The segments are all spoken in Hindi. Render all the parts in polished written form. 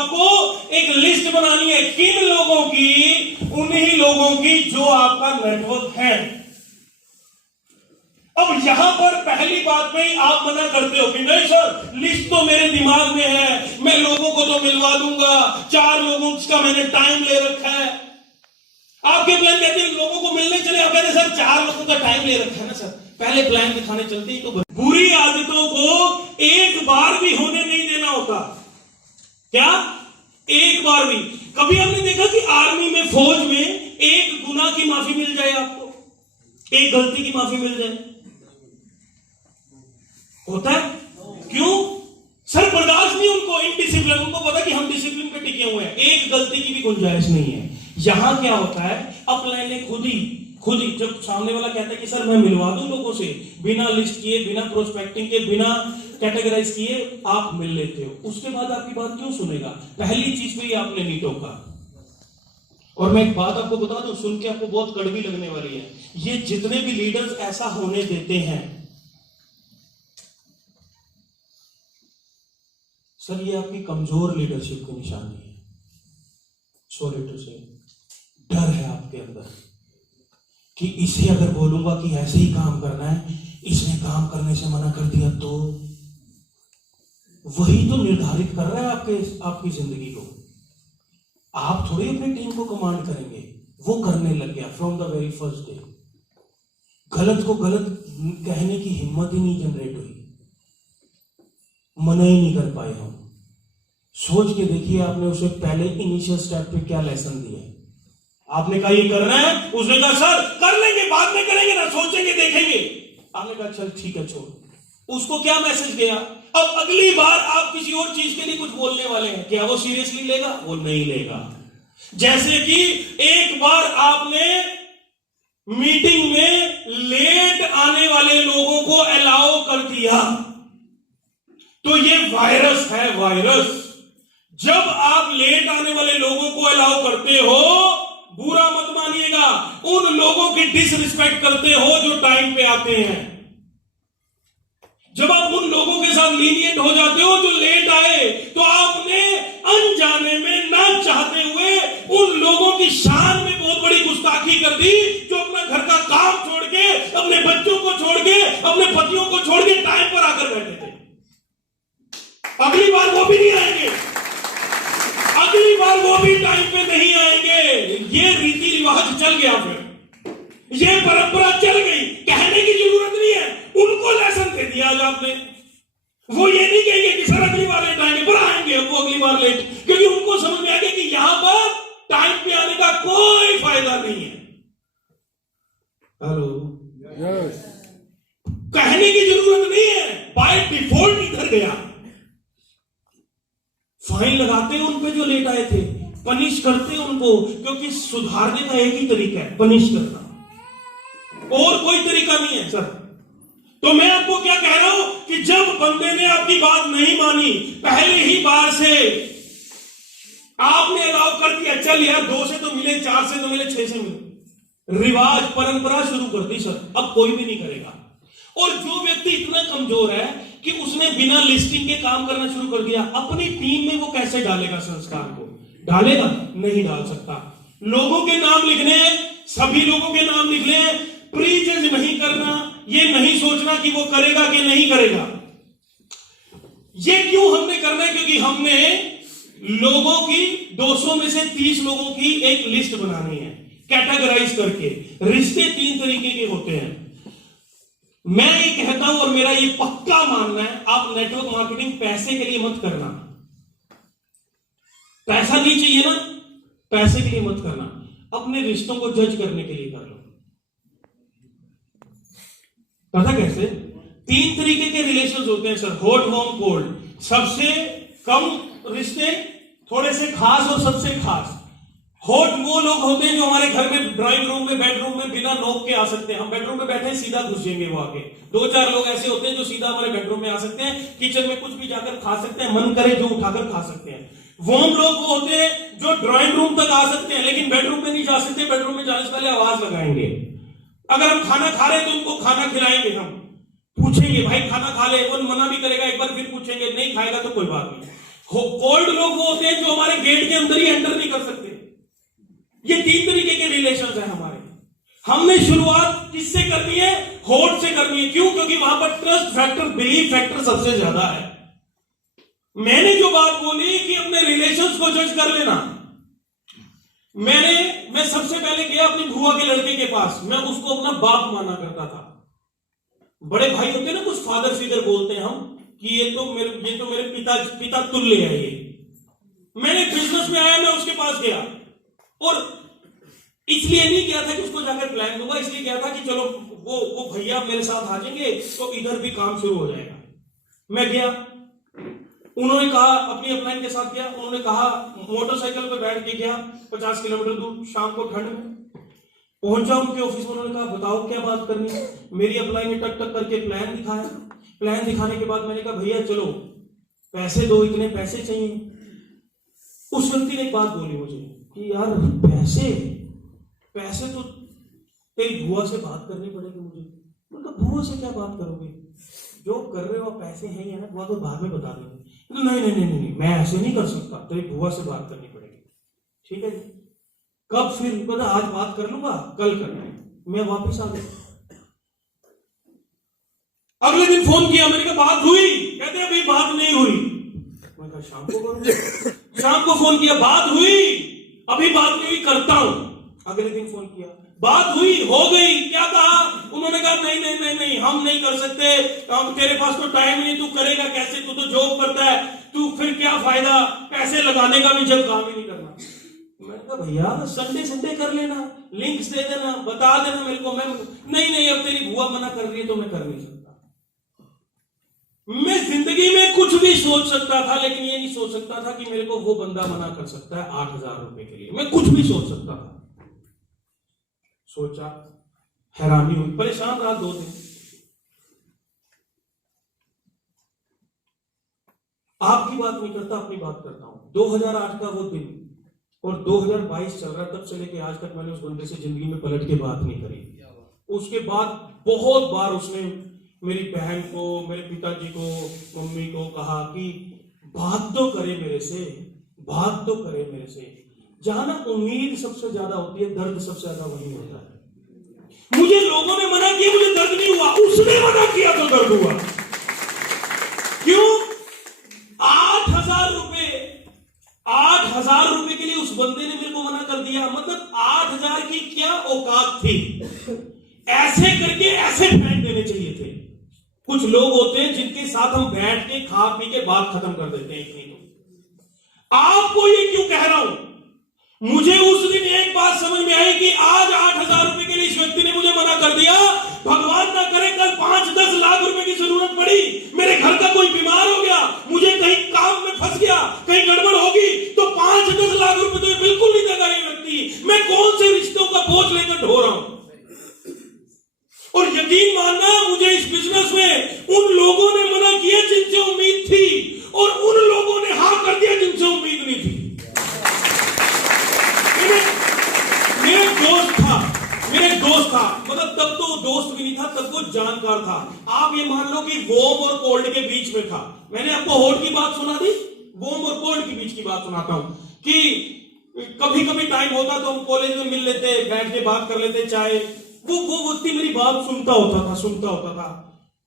आपको एक लिस्ट बनानी है। किन लोगों की? उन्हीं लोगों की जो आपका नेटवर्क है। अब यहां पर पहली बात में ही आप मना करते हो कि नहीं सर, लिस्ट तो मेरे दिमाग में है, मैं लोगों को तो मिलवा दूंगा, 4 लोगों का मैंने टाइम ले रखा है। आपके प्लान कहते हैं लोगों को मिलने चले, आप कहते सर 4 लोगों का टाइम ले रखा है ना सर, पहले प्लान दिखाने चलते ही तो। बुरी आदतों को एक बार भी होने नहीं देना होता। क्या? एक बार भी। कभी आपने देखा कि आर्मी में, फौज में एक गुनाह की माफी मिल जाए आपको, एक गलती की माफी मिल जाए? होता है? क्यों? सर बर्दाश्त नहीं उनको, इनडिसिप्लिन, उनको पता कि हम डिसिप्लिन पे टिके हुए हैं, एक गलती की भी गुंजाइश नहीं है। यहां क्या होता है, अपने खुद ही जब सामने वाला कहता है कि सर मैं मिलवा दूं लोगों से, बिना लिस्ट किए, बिना प्रोस्पेक्टिंग के, बिना कैटेगराइज किए आप मिल लेते हो, उसके बाद आपकी बात क्यों सुनेगा? पहली चीज पे ही आपने नहीं टोका। और मैं एक बात आपको बता दूं, सुन के आपको बहुत कड़वी लगने वाली है, ये जितने भी लीडर्स ऐसा होने देते हैं सर, ये आपकी कमजोर लीडरशिप की निशानी है। सॉरी टू से, डर है आपके अंदर कि इसे अगर बोलूंगा कि ऐसे ही काम करना है, इसने काम करने से मना कर दिया तो वही तो निर्धारित कर रहा है आपकी जिंदगी को। आप थोड़ी अपनी टीम को कमांड करेंगे, वो करने लग गया from the very first day. गलत को गलत कहने की हिम्मत ही नहीं जनरेट हुई, मना ही नहीं कर पाए हम। सोच के देखिए आपने उसे पहले इनिशियल स्टेप पे क्या लेसन दिया। आपने कहा ये करना है, उसने कहा सर कर लेंगे, बाद में करेंगे ना, सोचेंगे देखेंगे। आपने कहा चल ठीक है छोड़। उसको क्या मैसेज गया? अब अगली बार आप किसी और चीज के लिए कुछ बोलने वाले हैं, क्या वो सीरियसली लेगा? वो नहीं लेगा। जैसे कि एक बार आपने मीटिंग में लेट आने वाले लोगों को अलाउ कर दिया, तो ये वायरस है, वायरस। जब आप लेट आने वाले लोगों को अलाउ करते हो, बुरा मत मानिएगा, उन लोगों की डिसरिस्पेक्ट करते हो जो टाइम पे आते हैं। जब आप उन लोगों के साथ लीनियंट हो जाते हो जो लेट आए, तो आपने अनजाने में, ना चाहते हुए, उन लोगों की शान में बहुत बड़ी गुस्ताखी कर दी जो अपना घर का काम छोड़ के, अपने बच्चों को छोड़ के, अपने पतियों को छोड़ के टाइम पर आकर बैठे थे। अगली बार वो भी नहीं आएंगे, अगली बार वो भी टाइम पे नहीं आएंगे। ये रीति रिवाज चल गया, फिर ये परंपरा चल गई। कहने की जरूरत नहीं है, उनको लेसन दे दिया आज आपने। वो ये नहीं कहेंगे कि सर अगली बार लेट आएंगे, पर आएंगे वो अगली बार लेट, क्योंकि उनको समझ में आ गया कि यहां पर टाइम पे आने का कोई फायदा नहीं है। Hello, yes. कहने की जरूरत नहीं है, बाय डिफॉल्ट इधर गया। फाइन लगाते हैं उन पे जो लेट आए थे, पनिश करते हैं उनको, क्योंकि सुधारने का एक ही तरीका है, पनिश करना, और कोई तरीका नहीं है सर। तो मैं आपको क्या कह रहा हूं कि जब बंदे ने आपकी बात नहीं मानी, पहले ही बार से आपने अलाउ कर दिया, चल यार 2 से तो मिले, 4 से तो मिले, 6 से मिले, रिवाज परंपरा शुरू कर दी सर, अब कोई भी नहीं करेगा। और जो व्यक्ति इतना कमजोर है कि उसने बिना लिस्टिंग के काम करना शुरू कर दिया, अपनी टीम में वो कैसे डालेगा संस्कार को? डालेगा? नहीं डाल सकता। लोगों के नाम लिखने, सभी लोगों के नाम लिखने, प्रीजज नहीं करना, ये नहीं सोचना कि वो करेगा कि नहीं करेगा। ये क्यों हमने करना है? क्योंकि हमने लोगों की 200 में से 30 लोगों की एक लिस्ट बनानी है, कैटेगराइज करके। रिश्ते 3 तरीके के होते हैं। मैं ये कहता हूं और मेरा ये पक्का मानना है, आप नेटवर्क मार्केटिंग पैसे के लिए मत करना। पैसा नहीं चाहिए ना, पैसे के लिए मत करना, अपने रिश्तों को जज करने के लिए कर लो। पता कैसे? 3 तरीके के रिलेशंस होते हैं सर, हॉट, वार्म, कोल्ड। सबसे कम रिश्ते, थोड़े से खास और सबसे खास। हॉट वो लोग होते हैं जो हमारे घर में ड्राइंग रूम में, बेडरूम में बिना नॉक के आ सकते हैं। हम बेडरूम में बैठे सीधा घुस जाएंगे वो आके। 2-4 लोग ऐसे होते हैं जो सीधा हमारे बेडरूम में आ सकते हैं, किचन में कुछ भी जाकर खा सकते हैं, मन करे जो उठाकर खा सकते हैं। वार्म लोग वो होते हैं जो ड्राइंग रूम तक आ सकते हैं लेकिन बेडरूम में नहीं जा सकते। बेडरूम में जाने से पहले आवाज लगाएंगे। अगर हम खाना खा रहे हैं तो उनको खाना खिलाएंगे, हम पूछेंगे भाई खाना खा ले, वो मना भी करेगा, एक बार फिर पूछेंगे, नहीं खाएगा तो कोई बात नहीं। कोल्ड लोग वो होते हैं जो हमारे गेट के अंदर ही एंटर नहीं कर सकते। ये 3 तरीके के रिलेशंस हैं हमारे। हमने शुरुआत किससे करनी है? होठ से करनी है। क्यों? क्योंकि वहां पर ट्रस्ट फैक्टर, बिलीफ फैक्टर सबसे ज्यादा है। मैंने जो बात बोली कि अपने रिलेशंस को जज कर लेना, मैं सबसे पहले गया अपनी बुआ के लड़के के पास। मैं उसको अपना बाप माना करता था। बड़े भाई होते हैं ना, कुछ फादर फिगर बोलते हैं हम कि ये तो मेरे पिता तुल्य है ये। मैंने बिजनेस में आया, मैं उसके पास गया और इसलिए नहीं गया था कि उसको जाकर प्लान दूंगा, इसलिए गया था कि चलो वो भैया मेरे साथ आ जाएंगे तो इधर भी काम शुरू हो जाएगा। मैं गया, उन्होंने कहा अपनी अपलाइन के साथ गया, उन्होंने कहा मोटरसाइकिल पे बैठ के गया 50 किलोमीटर दूर, शाम को ठंड में पहुंचा उनके ऑफिस में। उन्होंने कहा बताओ क्या बात करनी है। मेरी अपलाइन में टक टक करके प्लान दिखाया। प्लान दिखाने के बाद मैंने कहा भैया चलो पैसे दो, इतने पैसे चाहिए। उस व्यक्ति ने एक बात बोली मुझे कि यार पैसे तो तेरी बुआ से बात करनी पड़ेगी मुझे। मैंने कहा बुआ से क्या बात करोगे, जो कर रहे हो पैसे हैं या ना, बुआ को बाद में बता देंगे। नहीं, मैं ऐसे नहीं कर सकता, तेरी बुआ से बात करनी पड़ेगी। ठीक है, कब? फिर पता आज बात कर लूंगा, कल करना। मैं वापस आ गया। अगले दिन फोन किया, मैंने कहा बात हुई? कहते अभी बात नहीं हुई। मैंने कहा शाम को करूंगा। शाम को फोन किया, बात हुई? अभी बात नहीं हुई, करता हूं। अगले दिन फोन किया, बात हुई? हो गई? क्या कहा? उन्होंने कहा नहीं, हम नहीं कर सकते, तेरे पास तो टाइम नहीं, तू करेगा कैसे, तू तो जॉब करता है, तू फिर क्या फायदा पैसे लगाने का भी जब काम ही नहीं करना। मैंने कहा भैया संडे कर लेना, लिंक्स दे देना, बता देना मेरे को। मैं नहीं, अब तेरी बुआ मना कर रही है तो मैं कर नहीं सकता। मैं जिंदगी में कुछ भी सोच सकता था, लेकिन ये नहीं सोच सकता था कि मेरे को वो बंदा मना कर सकता है 8,000 रुपए के लिए। मैं कुछ भी सोच सकता था। सोचा, हैरानी हुई, परेशान रहा 2 दिन। आपकी बात नहीं करता, अपनी बात करता हूं। 2008 का वो दिन और 2022 चल रहा, तब से लेके आज तक मैंने उस बंदे से जिंदगी में पलट के बात नहीं करी। उसके बाद बहुत बार उसने मेरी बहन को, मेरे पिताजी को, मम्मी को कहा कि बात तो करे मेरे से, बात तो करे मेरे से। जहां ना उम्मीद सबसे ज्यादा होती है, दर्द सबसे ज्यादा वही होता है। मुझे लोगों ने मना किया, मुझे दर्द नहीं हुआ, उसने मना किया तो दर्द हुआ। क्यों? 8,000 रुपए के लिए उस बंदे ने मेरे को मना कर दिया। मतलब 8,000 की क्या औकात थी? ऐसे करके ऐसे फेंक देने चाहिए थे। कुछ लोग होते हैं जिनके साथ हम बैठ के खा पी के बात खत्म कर देते हैं। आपको ये क्यों कह रहा हूं? मुझे उस दिन एक बात समझ में आई कि आज 8,000 रुपए के लिए इस व्यक्ति ने मुझे मना कर दिया। भगवान ना करे कल 5-10 लाख रुपए की जरूरत पड़ी, मेरे घर का कोई बीमार हो गया, मुझे कहीं काम में फंस गया, कहीं गड़बड़ होगी, तो 5-10 लाख रुपए तो बिल्कुल नहीं देगा ये व्यक्ति। मैं कौन से रिश्तों का बोझ लेकर ढो रहा हूं? और यकीन मानना, मुझे इस बिजनेस में उन लोगों ने मना किया जिनसे उम्मीद थी, और उन लोगों ने हाँ कर दिया जिनसे उम्मीद नहीं थी। मेरे दोस्त था, मतलब तब तो वो दोस्त भी नहीं था, तब वो जानकार था। आप ये मान लो कि वोम और कोल्ड के बीच में था। मैंने आपको होट की बात सुना दी, वोम और कोल्ड के बीच की बात सुनाता हूं कि कभी कभी टाइम होता तो हम कॉलेज में मिल लेते, बैठ के बात कर लेते, चाय। वो व्यक्ति मेरी बात सुनता होता था।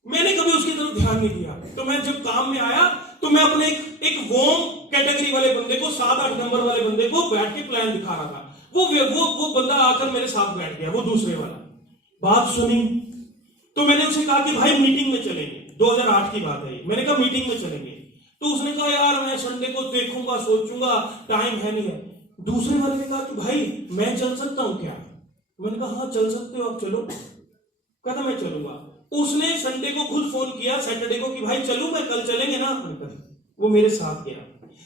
मैंने कभी उसकी तरफ ध्यान नहीं दिया। तो मैं जब काम में आया तो मैं अपने एक वोम कैटेगरी वाले बंदे को, 7-8 नंबर वाले बंदे को बैठ के प्लान दिखा रहा था। वो बंदा आकर मेरे साथ बैठ गया, वो दूसरे वाला। बात सुनी तो मैंने उसे कहा कि भाई मीटिंग में चलेंगे। 2008 की बात है, मैंने कहा मीटिंग में चलेंगे। तो उसने कहा यार मैं संडे को देखूंगा, सोचूंगा, टाइम है नहीं है। दूसरे वाले ने कहा कि भाई मैं चल सकता हूं क्या? मैंने कहा हाँ चल सकते हो, आप चलो। कहता मैं चलूंगा। उसने संडे को खुद फोन किया, सैटरडे को, कि भाई चलूं मैं, कल चलेंगे ना? वो मेरे साथ गया।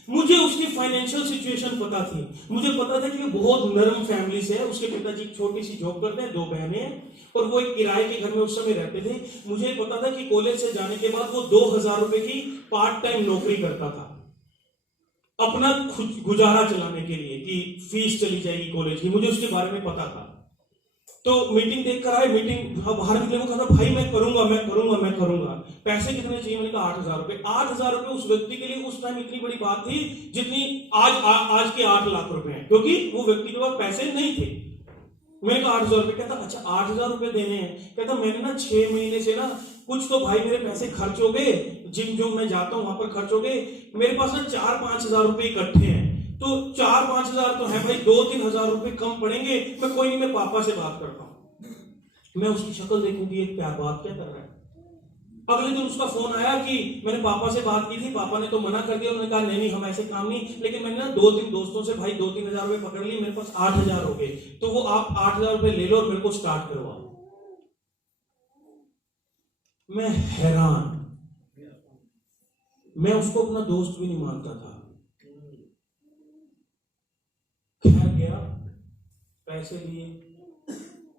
मुझे उसकी फाइनेंशियल सिचुएशन पता थी। मुझे पता था कि वो बहुत नरम फैमिली से है। उसके पिताजी छोटी सी जॉब करते हैं, 2 बहनें हैं, और वो एक किराए के घर में उस समय रहते थे। मुझे पता था कि कॉलेज से जाने के बाद वो 2,000 रुपए की पार्ट टाइम नौकरी करता था अपना गुजारा चलाने के लिए, कि फीस चली जाएगी कॉलेज की। मुझे उसके बारे में पता था। तो मीटिंग देख कर आए, मीटिंग बाहर निकले, वो कहता भाई मैं करूंगा। पैसे कितने चाहिए? मैंने कहा 8,000 रुपए। 8,000 रुपए उस व्यक्ति के लिए उस टाइम इतनी बड़ी बात थी जितनी आज के 8 लाख रुपए हैं, क्योंकि वो व्यक्ति के पास पैसे नहीं थे। मैंने कहा 8,000 रुपए। कहता अच्छा 8,000 रुपए देने हैं। कहता मैंने ना 6 महीने से ना कुछ तो भाई मेरे पैसे खर्च हो गए, जिम जो मैं जाता हूं वहां पर खर्च हो गए, मेरे पास ना 4-5 हजार रुपए इकट्ठे हैं, तो 4-5 हजार तो है भाई, 2-3 हजार रुपए कम पड़ेंगे, मैं कोई नहीं, मैं पापा से बात करता हूं। मैं उसकी शक्ल देखूंगी, एक प्यार बात क्या कर रहा है। अगले दिन उसका फोन आया कि मैंने पापा से बात की थी, पापा ने तो मना कर दिया, उन्होंने कहा नहीं हम ऐसे काम नहीं, लेकिन मैंने ना 2-3 दोस्तों से भाई 2-3 हजार रुपए पकड़ लिए, मेरे पास 8,000 हो गए, तो वो आप 8,000 रुपए ले लो और मेरे को स्टार्ट करवाओ। मैं हैरान, मैं उसको अपना दोस्त भी नहीं मानता था। खैर गया, पैसे लिए।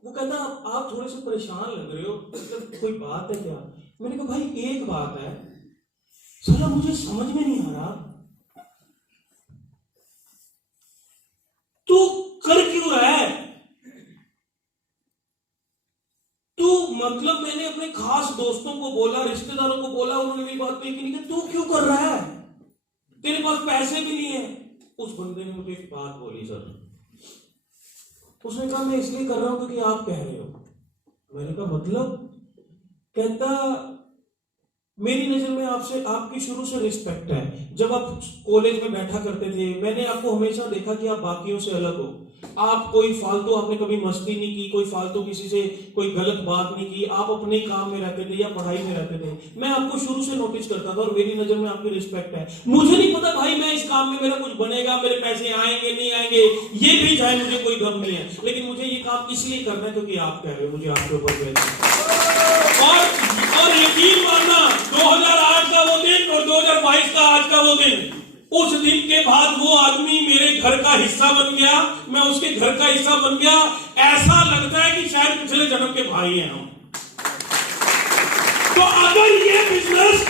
वो कहता आप थोड़े से परेशान लग रहे हो, मतलब कोई बात है क्या? मैंने कहा भाई एक बात है, साला मुझे समझ में नहीं आ रहा, तू कर क्यों रहा है? तू मतलब मैंने अपने खास दोस्तों को बोला, रिश्तेदारों को बोला, उन्होंने मेरी बात पे यकीन नहीं किया, तू क्यों कर रहा है? तेरे पास पैसे भी नहीं है। उस बंदे ने मुझे एक बात बोली सर, उसने कहा मैं इसलिए कर रहा हूं क्योंकि आप कह रहे हो। मैंने कहा मतलब? कहता मेरी नजर में आपसे आपकी शुरू से रिस्पेक्ट है, जब आप कॉलेज में बैठा करते थे मैंने आपको हमेशा देखा कि आप बाकियों से अलग हो, आप कोई फालतू, आपने कभी मस्ती नहीं की, कोई फालतू किसी से कोई गलत बात नहीं की, आप अपने काम में रहते थे या पढ़ाई में रहते थे, मैं आपको शुरू से नोटिस करता था और मेरी नजर में आपकी रिस्पेक्ट है। मुझे नहीं पता भाई मैं इस काम में मेरा कुछ बनेगा, मेरे पैसे आएंगे नहीं आएंगे, ये भी चाहे मुझे कोई गम नहीं है, लेकिन मुझे ये काम इसलिए करना है क्योंकि आप कह रहे हो, मुझे आपके ऊपर और यकीन मानना 2008 का वो दिन और 2022 का आज का वो दिन, उस दिन के बाद वो आदमी मेरे घर का हिस्सा बन गया, मैं उसके घर का हिस्सा बन गया। ऐसा लगता है कि शायद पिछले जन्म के भाई हैं हम। तो अगर ये बिजनेस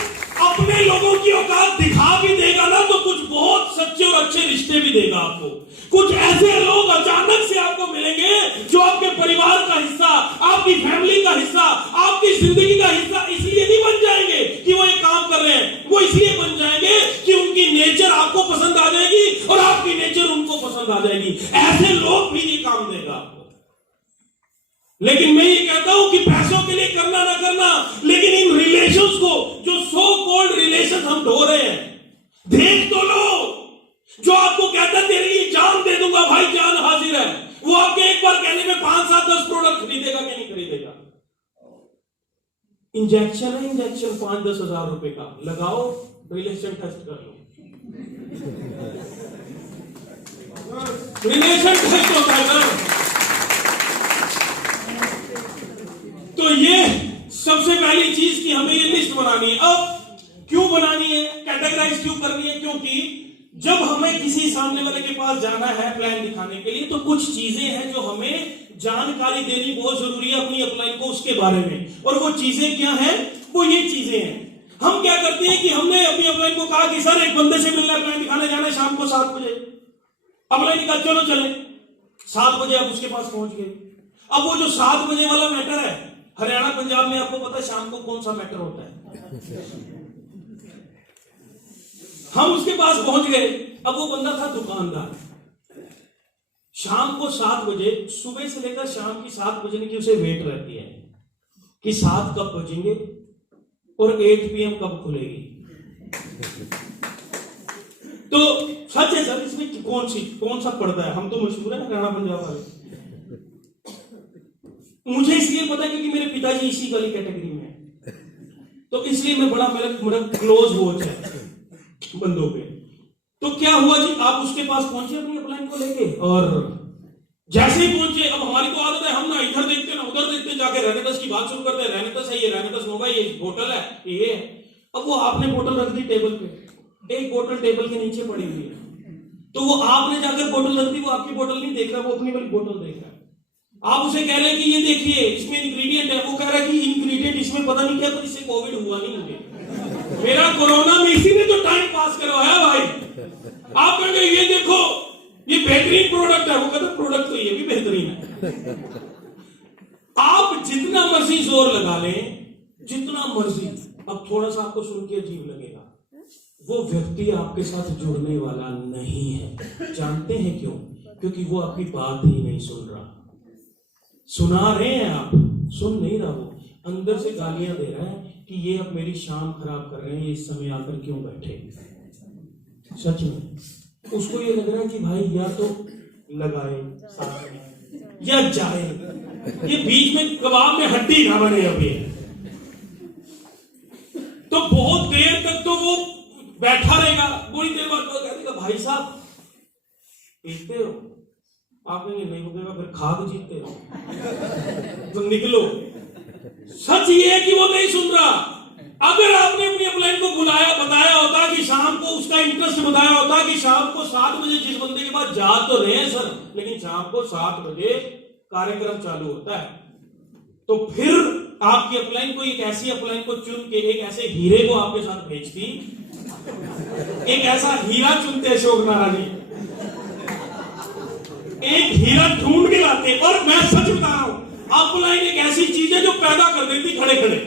अपने लोगों की औकात दिखा भी देगा ना, तो कुछ बहुत सच्चे और अच्छे रिश्ते भी देगा आपको। कुछ ऐसे लोग अचानक से आपको मिलेंगे जो आपके परिवार का हिस्सा, आपकी फैमिली का हिस्सा, आपकी जिंदगी का हिस्सा इसलिए नहीं बन जाएंगे कि वो ये काम कर रहे हैं, वो इसलिए बन जाएंगे कि उनकी नेचर आपको पसंद आ जाएगी और आपकी नेचर उनको पसंद आ जाएगी। ऐसे लोग भी ये काम देगा आपको। लेकिन मैं ये कहता हूं कि पैसों के लिए करना ना करना, लेकिन इन रिलेशंस को, जो सो कॉल्ड रिलेशन हम ढो रहे हैं, देख तो लो। जो आपको कहता है तेरे लिए जान दे दूंगा, भाई जान हाजिर है, वो आपके एक बार कहने में 5-7-10 प्रोडक्ट खरीदेगा कि नहीं खरीदेगा? इंजेक्शन है, इंजेक्शन 5-10 हजार रुपए का, लगाओ, रिलेशन टेस्ट कर लो। रिलेशन टेस्ट होता है ना। तो ये सबसे पहली चीज कि हमें ये लिस्ट बनानी है। अब क्यों बनानी है, कैटेगराइज क्यों करनी है? क्योंकि जब हमें किसी सामने वाले के पास जाना है प्लान दिखाने के लिए, तो कुछ चीजें हैं जो हमें जानकारी देनी बहुत जरूरी है अपनी अपलाइन को उसके बारे में। और वो चीजें क्या हैं? वो ये चीजें हैं। हम क्या करते हैं कि हमने अपनी अपलाइन को कहा कि सर एक बंदे से मिलना, प्लान दिखाने जाना है शाम को 7 बजे। अपलाइन कहा चलो चले, 7 बजे आप उसके पास पहुंच गए। अब वो जो 7 बजे वाला मैटर है, हरियाणा पंजाब में आपको पता है शाम को कौन सा मैटर होता है। हम उसके पास पहुंच गए। अब वो बंदा था दुकानदार। शाम को 7 बजे, सुबह से लेकर शाम की 7 बजे की उसे वेट रहती है कि 7 कब बजेंगे और 8 PM कब खुलेगी। तो सच है सर, इसमें कौन सा पर्दा है? हम तो मशहूर है हरियाणा पंजाब वाले। मुझे इसलिए पता है क्योंकि मेरे पिताजी इसी वाली कैटेगरी में है, तो इसलिए मैं मेरा क्लोज वॉच है बंदों पे। तो क्या हुआ जी, आप उसके पास पहुंचे अपनी अपलाइन को लेके, और जैसे ही पहुंचे, अब हमारी तो आदत है हम ना इधर देखते ना उधर देखते, जाके रहनेतस की बात शुरू करते हैं। रहनेतस है, ये रहनेतस होगा, ये बोतल है, ये है। अब वो आपने बोतल रख दी टेबल पे, एक बोतल टेबल के नीचे पड़ी हुई है, तो वो आपने जाकर बोतल रख दी, वो आपकी बोतल नहीं देख रहा, वो अपनी वाली बोतल देख रहा है। आप उसे कह रहे हैं कि ये देखिए इसमें इंग्रेडिएंट है, वो कह रहा है कि इंग्रेडिएंट इसमें पता नहीं क्या, तो इससे कोविड हुआ नहीं मुझे, मेरा कोरोना में इसी ने तो टाइम पास करवाया भाई। आप कहेंगे ये देखो ये बेहतरीन प्रोडक्ट है, वो कहता प्रोडक्ट तो ये भी बेहतरीन है। आप जितना मर्जी जोर लगा लें, जितना मर्जी, अब थोड़ा सा आपको सुन के अजीब लगेगा, वो व्यक्ति आपके साथ जुड़ने वाला नहीं है। जानते हैं क्यों? क्योंकि वो आपकी बात ही नहीं सुन रहा। सुना रहे हैं आप, सुन नहीं रहा, वो अंदर से गालियां दे रहा है कि ये अब मेरी शाम खराब कर रहे हैं, इस समय आकर क्यों बैठे। सच में उसको ये लग रहा है कि भाई या तो लगाए साथ में या जाए, ये बीच में कबाब में हड्डी ना बने अभी। तो बहुत देर तक तो वो बैठा रहेगा, थोड़ी देर बाद कह देगा भाई साहब पीते हो, आप नहीं रुकेगा, फिर खाद जीते हो तो निकलो। सच ये है कि वो नहीं सुन रहा। अगर आपने अपनी अपलाइन को बुलाया, बताया होता कि शाम को, उसका इंटरेस्ट बताया होता कि शाम को 7 बजे जिस बंदे के पास जा तो रहे हैं सर, लेकिन शाम को 7 बजे कार्यक्रम चालू होता है, तो फिर आपकी अपलाइन को, एक ऐसी अपलाइन को चुन के एक ऐसे हीरे को आपके साथ भेजती, एक ऐसा हीरा चुनते अशोक नारायण जी, एक हीरा ढूंढ के लाते। और मैं सच बता रहा हूं, अपलाइन एक ऐसी चीज है जो पैदा कर देती खड़े खड़े,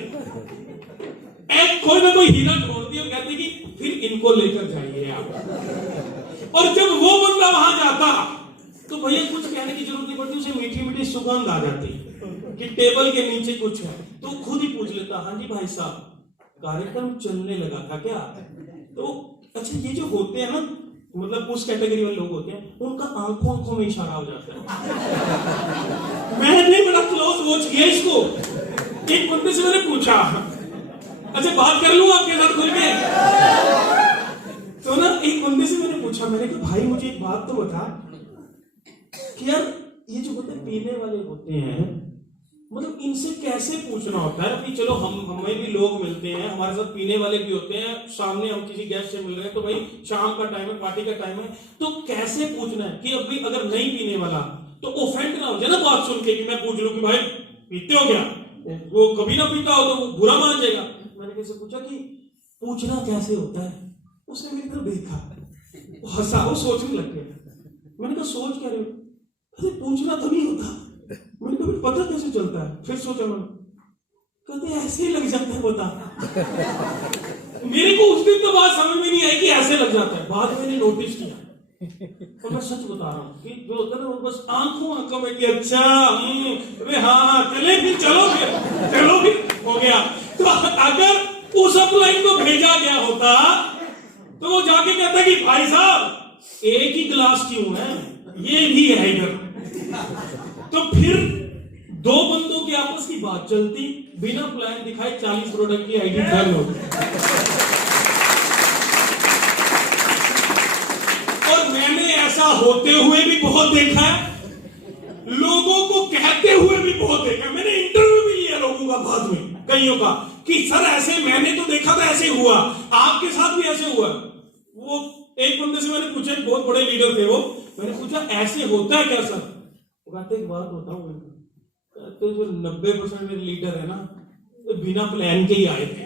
एक कोई ना कोई हीरा ढूंढती और कहती कि फिर इनको लेकर जाइए आप। और जब वो बंदा वहां जाता तो भैया कुछ कहने की जरूरत नहीं पड़ती, उसे मीठी मीठी सुगंध आ जाती कि टेबल के नीचे कुछ है, तो खुद ही पूछ लेता, हाँ जी भाई साहब कार्यक्रम चलने लगा था क्या? तो अच्छा, ये जो होते हैं ना, मतलब उस कैटेगरी वाले लोग होते हैं, उनका आंखों में इशारा हो जाता है। मैंने बड़ा क्लोज वॉच किया इसको। एक बंदे से मैंने पूछा, अच्छा बात कर लूं आपके साथ खुल के? तो ना एक बंदे से मैंने पूछा, मैंने कहा भाई मुझे एक बात तो बता कि यार ये जो होते पीने वाले होते हैं, मतलब इनसे कैसे पूछना होता है कि चलो हमें भी लोग मिलते हैं, हमारे साथ पीने वाले भी होते हैं, सामने हम किसी गेस्ट से मिल रहे हैं तो भाई शाम का टाइम है, पार्टी का टाइम है, तो कैसे पूछना है कि अभी अगर नहीं पीने वाला तो ऑफेंड ना हो जाए ना बात सुन के, कि मैं पूछ लूं कि भाई पीते हो क्या, वो कभी ना पीता हो तो वो बुरा मान जाएगा। मैंने किसी पूछा कि पूछना कैसे होता है, उसने मेरी तरफ देखा, वो हंसा, वो सोचने लग गया। मैंने कहा सोच क्या रहे हो? अरे पूछना तो नहीं होता। मैंने कहा पता कैसे चलता है? फिर सोचा मैंने, कहते ऐसे ही लग जाता है बता। मेरे को उस दिन तो बात समझ में नहीं आई कि ऐसे लग जाता है, बाद में मैंने नोटिस किया। और मैं सच बता रहा हूँ कि जो होता है ना, वो बस आंखों में कि अच्छा अरे हाँ चले फिर, चलो फिर हो गया। तो अगर उस अपलाइन को भेजा गया होता तो वो जाके कहता कि भाई साहब एक ही गिलास क्यों है, ये भी है इधर। तो फिर दो बंदों की आपस की बात चलती, बिना प्लान दिखाए 40 प्रोडक्ट की आईडी डन हो। और मैंने ऐसा होते हुए भी बहुत देखा है, लोगों को कहते हुए भी बहुत देखा। मैंने इंटरव्यू भी लिया लोगों का बाद में, कईयों का, कि सर ऐसे मैंने तो देखा था, ऐसे हुआ, आपके साथ भी ऐसे हुआ। वो एक बंदे से मैंने पूछा, बहुत बड़े लीडर थे वो, मैंने पूछा ऐसे होता है क्या सर? वो कहते एक बात बताऊं, कहते जो 90% मेरे लीडर है ना, तो बिना प्लान के ही आए थे।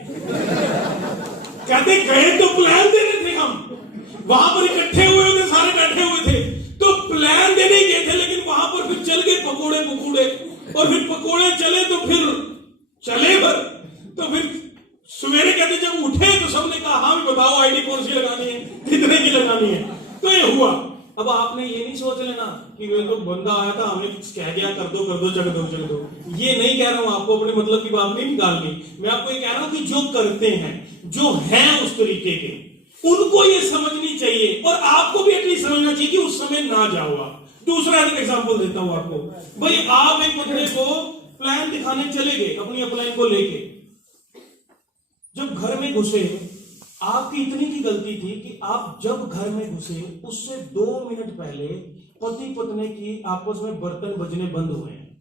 कहते गए तो प्लान देने थे, हम वहां पर इकट्ठे हुए थे, सारे बैठे हुए थे, तो प्लान देने गए थे, लेकिन वहां पर फिर चल गए पकोड़े, और फिर पकोड़े चले तो फिर चले भर, तो फिर सवेरे कहते जब उठे तो सबने कहा हाँ भी बताओ आईडी कौन सी लगानी है, कितने की लगानी है। तो ये हुआ। अब आपने ये नहीं सोच लेना कि वे तो बंदा आया था, हमने कुछ कह दिया कर दो चढ़ दो। ये नहीं कह रहा हूं आपको, अपने मतलब की बात नहीं निकालनी। मैं आपको ये कह रहा हूं कि जो करते हैं, जो हैं उस तरीके के, उनको ये समझनी चाहिए, और आपको भी एटलीस्ट समझना चाहिए कि उस समय ना जाओ आप। दूसरा एग्जाम्पल देता हूं आपको। भाई आप एक बंदे को प्लान दिखाने चले गए अपनी अपलाइन को लेके, जब घर में घुसे, आपकी इतनी की गलती थी कि आप जब घर में घुसे उससे 2 मिनट पहले पति पत्नी की आपस में बर्तन बजने बंद हुए हैं।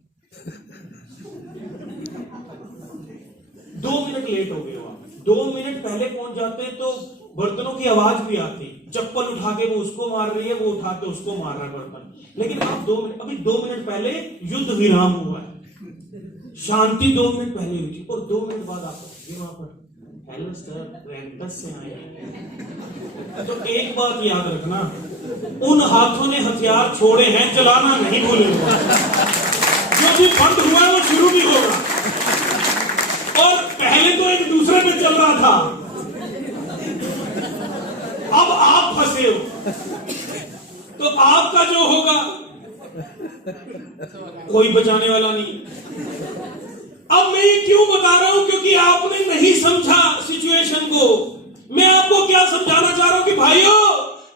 2 मिनट लेट हो गए आप। 2 मिनट पहले पहुंच जाते तो बर्तनों की आवाज भी आती, चप्पल उठा के वो उसको मार रही है, वो उठा के उसको मार रहा है बर्तन। लेकिन आप 2 मिनट, अभी 2 मिनट पहले युद्ध विराम हुआ है, शांति 2 मिनट पहले हुई थी, और 2 मिनट बाद आप वहां पर हेलो सर रेंटस से आए। तो एक बात याद रखना, उन हाथों ने हथियार छोड़े हैं, चलाना नहीं भूलेगा। जो भी बंद हुआ है वो शुरू भी होगा। और पहले तो एक दूसरे पे चल रहा था, अब आप फंसे हो, तो आपका जो होगा कोई बचाने वाला नहीं। अब मैं ये क्यों बता रहा हूं, क्योंकि आपने नहीं समझा सिचुएशन को। मैं आपको क्या समझाना चाह रहा हूं कि भाइयों,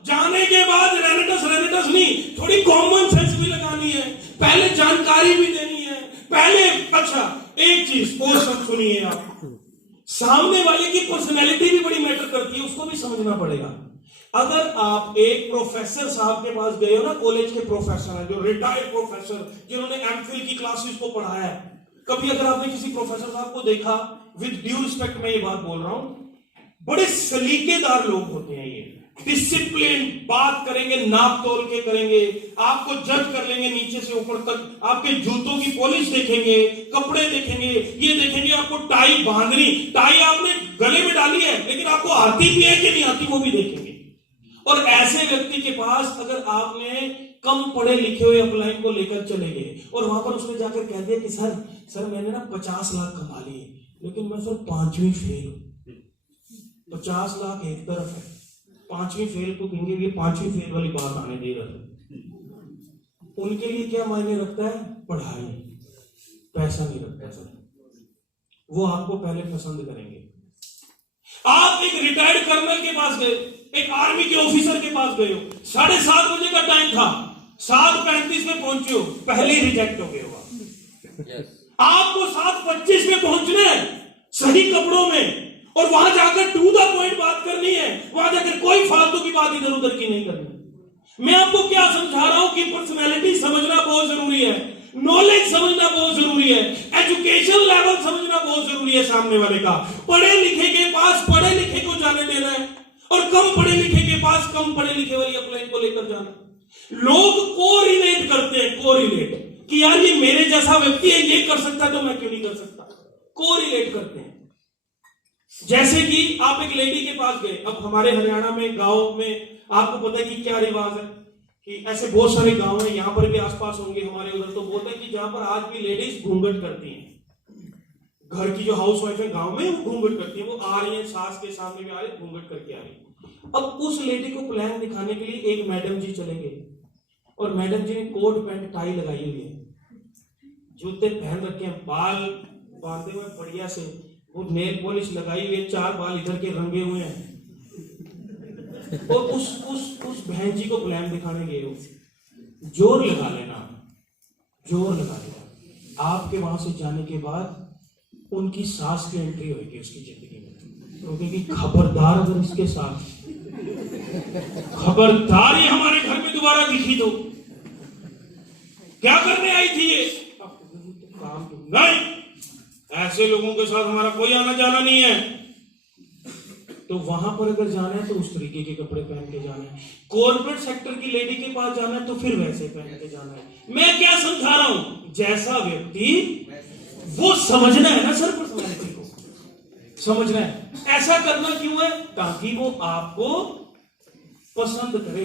जाने के बाद रेनेटस नहीं, थोड़ी कॉमन सेंस भी लगानी है, पहले जानकारी भी देनी है पहले। अच्छा एक चीज और सब सुनिए आप, सामने वाले की पर्सनैलिटी भी बड़ी मैटर करती है, उसको भी समझना पड़ेगा। अगर आप एक प्रोफेसर साहब के पास गए हो ना, कॉलेज के प्रोफेसर हैं, जो रिटायर्ड प्रोफेसर जिन्होंने एमफिल की क्लासेस को पढ़ाया है, कभी अगर आपने किसी प्रोफेसर साहब को देखा, विद ड्यू रिस्पेक्ट मैं ये बात बोल रहा हूं, बड़े सलीकेदार लोग होते हैं ये, डिसिप्लिन बात करेंगे, नाप तोल के करेंगे, आपको जज कर लेंगे नीचे से ऊपर तक, आपके जूतों की पॉलिश देखेंगे, कपड़े देखेंगे, ये देखेंगे आपको टाई बांधनी, टाई आपने गले में डाली है लेकिन आपको आती भी है कि नहीं आती वो भी देखेंगे। और ऐसे व्यक्ति के पास अगर आपने कम पढ़े लिखे हुए अपलाइन को लेकर चले गए और वहां पर उसने जाकर कह दिया कि सर मैंने ना 50 लाख कमा लिए लेकिन मैं सर 5वीं फेल हूं, 50 लाख एक तरफ है, 5वीं फेल को कहेंगे ये 5वीं फेल वाली बात आने दे रहा है। उनके लिए क्या मायने रखता है? पढ़ाई, पैसा नहीं रखता सर। वो आपको पहले पसंद करेंगे। आप एक रिटायर्ड कर्नल के पास गए, एक आर्मी के ऑफिसर के पास गए हो, 7:30 बजे का टाइम था, 7:35 में पहुंचे हो, पहले ही रिजेक्ट हो गए हो आपको 7:25 में पहुंचना है सही कपड़ों में, और वहां जाकर टू द पॉइंट बात करनी है, वहां जाकर कोई फालतू की बात इधर उधर की नहीं करनी। मैं आपको क्या समझा रहा हूं कि पर्सनैलिटी समझना बहुत जरूरी है, नॉलेज समझना बहुत जरूरी है, एजुकेशन लेवल समझना बहुत जरूरी है सामने वाले का। पढ़े लिखे के पास पढ़े लिखे को जाने देना है और कम पढ़े लिखे के पास कम पढ़े लिखे वाली अपलाइन को लेकर जाना। लोग को रिलेट करते हैं, को रिलेट कि यार ये मेरे जैसा व्यक्ति है, ये कर सकता है तो मैं क्यों नहीं कर सकता, को रिलेट करते हैं। जैसे कि आप एक लेडी के पास गए, अब हमारे हरियाणा में गांव में आपको पता है कि क्या रिवाज है कि ऐसे बहुत सारे गांव हैं, यहां पर भी आसपास होंगे हमारे उधर, तो बोलते हैं कि जहां पर आज भी लेडीज घूंघट करती हैं, घर की जो हाउस वाइफ है गांव में वो घूंघट करती है, वो आ रही है सास के सामने में आ रही घूंघट करके आ रही। अब उस लेडी को प्लान दिखाने के लिए एक मैडम जी चले गए और मैडम जी ने कोट पैंट टाई लगाई हुई है, जूते पहन रखे हैं, बाल बांधे हुए बढ़िया से, वो नेल पॉलिश लगाई हुई है, 4 बाल इधर के रंगे हुए हैं, और उस बहन जी को प्लान दिखाने गए हो। जोर लगा लेना, जोर लगा लेना, आपके वहां से जाने के बाद उनकी सास की एंट्री होगी उसकी जिंदगी में, क्योंकि खबरदार अगर इसके साथ खबरदार ये हमारे घर में दोबारा दिखी तो क्या करने आई थी ये, काम नहीं, ऐसे लोगों के साथ हमारा कोई आना जाना नहीं है। तो वहां पर अगर जाना है तो उस तरीके के कपड़े पहन के जाना है, कॉर्पोरेट सेक्टर की लेडी के पास जाना है तो फिर वैसे पहन के जाना है। मैं क्या समझा रहा हूं, जैसा व्यक्ति वो समझना है ना सर, पर्सनैलिटी को समझना है। ऐसा करना क्यों है? ताकि वो आपको पसंद करे।